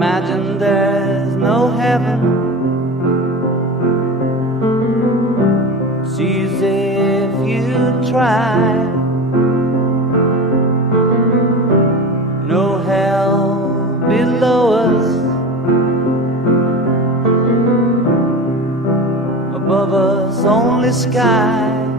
Imagine there's no heaven. It's easy if you try. No hell below us, above us only sky.